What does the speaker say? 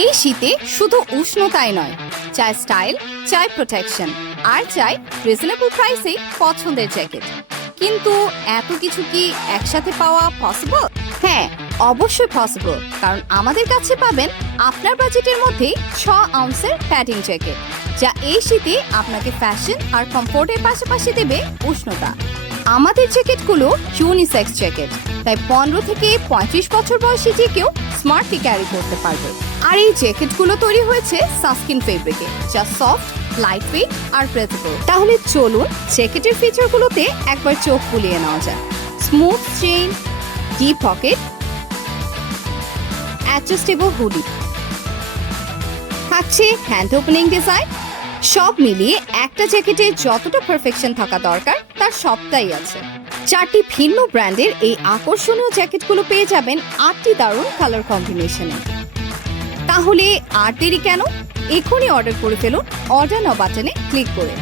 এই শীতে শুধু উষ্ণতাই নয়, চাই স্টাইল, চাই প্রোটেকশন, আর চাই রিজনেবল প্রাইসে পছন্দের জ্যাকেট। কিন্তু এত কিছু কি একসাথে পাওয়া পসিবল? হ্যাঁ, অবশ্যই পসিবল, কারণ আমাদের কাছে পাবেন আপনার বাজেটের মধ্যে 6 আউন্সের প্যাডিং জ্যাকেট, যা এই শীতে আপনাকে ফ্যাশন আর কমফোর্টের পাশাপাশি দেবে উষ্ণতা। আমাদের জ্যাকেটগুলো ইউনিসেক্স জ্যাকেট, তাই 15 থেকে 35 বছর বয়সী যে কেউ স্মার্টলি ক্যারি করতে পারবে। আর এই জ্যাকেটগুলো তৈরি হয়েছে সানস্ক্রিন ফেব্রিকে, যা সফট, লাইট ওয়েট আর ব্রেথেবল। তাহলে চলুন জ্যাকেটের ফিচারগুলোতে একবার চোখ বুলিয়ে নেওয়া যাক। Smooth chain, deep pocket, adjustable hoodie, থাকছে হ্যান্ড ওপেনিং ডিজাইন। সব মিলিয়ে একটা জ্যাকেটে যতটা পারফেকশন থাকা দরকার তার সবটাই আছে। 4টি ভিন্ন ব্র্যান্ডের এই আকর্ষণীয় জ্যাকেটগুলো পেয়ে যাবেন 8টি দারুণ কালার কম্বিনেশনে। তাহলে আর দেরি কেন? এখনই অর্ডার করে ফেলুন অর্ডার নাও বাটনে ক্লিক করে।